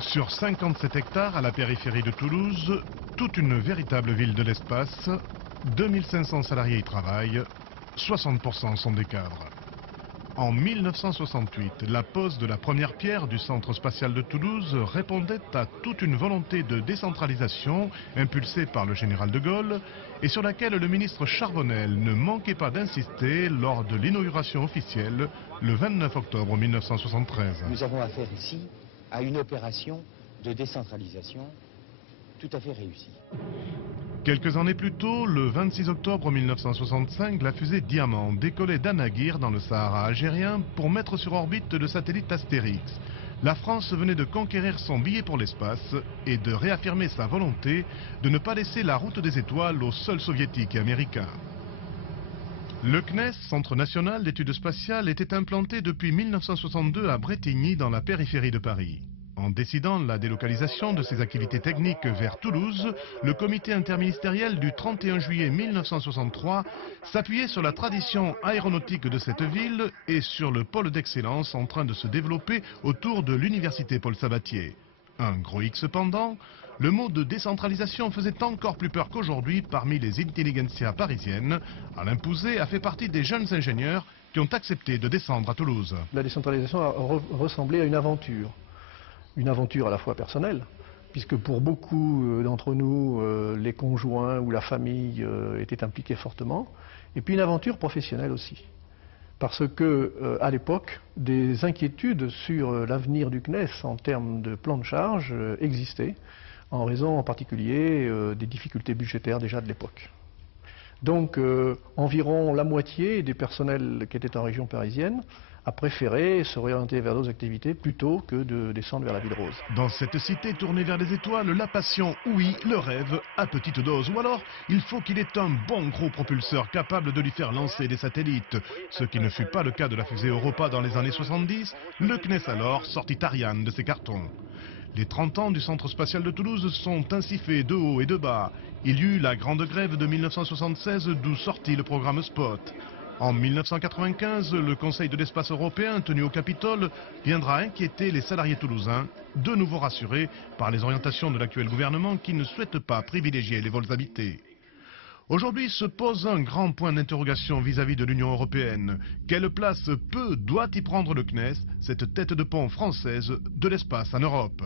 Sur 57 hectares à la périphérie de Toulouse, toute une véritable ville de l'espace, 2500 salariés y travaillent, 60% sont des cadres. En 1968, la pose de la première pierre du centre spatial de Toulouse répondait à toute une volonté de décentralisation impulsée par le général de Gaulle et sur laquelle le ministre Charbonnel ne manquait pas d'insister lors de l'inauguration officielle le 29 octobre 1973. Nous avons affaire ici à une opération de décentralisation tout à fait réussie. Quelques années plus tôt, le 26 octobre 1965, la fusée Diamant décollait d'Anaguir dans le Sahara algérien pour mettre sur orbite le satellite Astérix. La France venait de conquérir son billet pour l'espace et de réaffirmer sa volonté de ne pas laisser la route des étoiles aux seuls soviétiques et américains. Le CNES, Centre national d'études spatiales, était implanté depuis 1962 à Brétigny dans la périphérie de Paris. En décidant la délocalisation de ses activités techniques vers Toulouse, le comité interministériel du 31 juillet 1963 s'appuyait sur la tradition aéronautique de cette ville et sur le pôle d'excellence en train de se développer autour de l'université Paul Sabatier. Un gros X cependant, le mot de décentralisation faisait encore plus peur qu'aujourd'hui parmi les intelligentsias parisiennes. Alain Pouzet a fait partie des jeunes ingénieurs qui ont accepté de descendre à Toulouse. La décentralisation a ressemblé à une aventure à la fois personnelle, puisque pour beaucoup d'entre nous, les conjoints ou la famille étaient impliqués fortement, et puis une aventure professionnelle aussi. Parce que, à l'époque, des inquiétudes sur l'avenir du CNES en termes de plan de charge existaient, en raison en particulier des difficultés budgétaires déjà de l'époque. Donc, environ la moitié des personnels qui étaient en région parisienne a préféré se réorienter vers d'autres activités plutôt que de descendre vers la ville rose. Dans cette cité tournée vers les étoiles, la passion, oui, le rêve, à petite dose. Ou alors, il faut qu'il ait un bon gros propulseur capable de lui faire lancer des satellites. Ce qui ne fut pas le cas de la fusée Europa dans les années 70, le CNES alors sortit Ariane de ses cartons. Les 30 ans du centre spatial de Toulouse sont ainsi faits de haut et de bas. Il y eut la grande grève de 1976 d'où sortit le programme Spot. En 1995, le Conseil de l'espace européen, tenu au Capitole, viendra inquiéter les salariés toulousains, de nouveau rassurés par les orientations de l'actuel gouvernement qui ne souhaite pas privilégier les vols habités. Aujourd'hui se pose un grand point d'interrogation vis-à-vis de l'Union européenne. Quelle place doit y prendre le CNES, cette tête de pont française de l'espace en Europe ?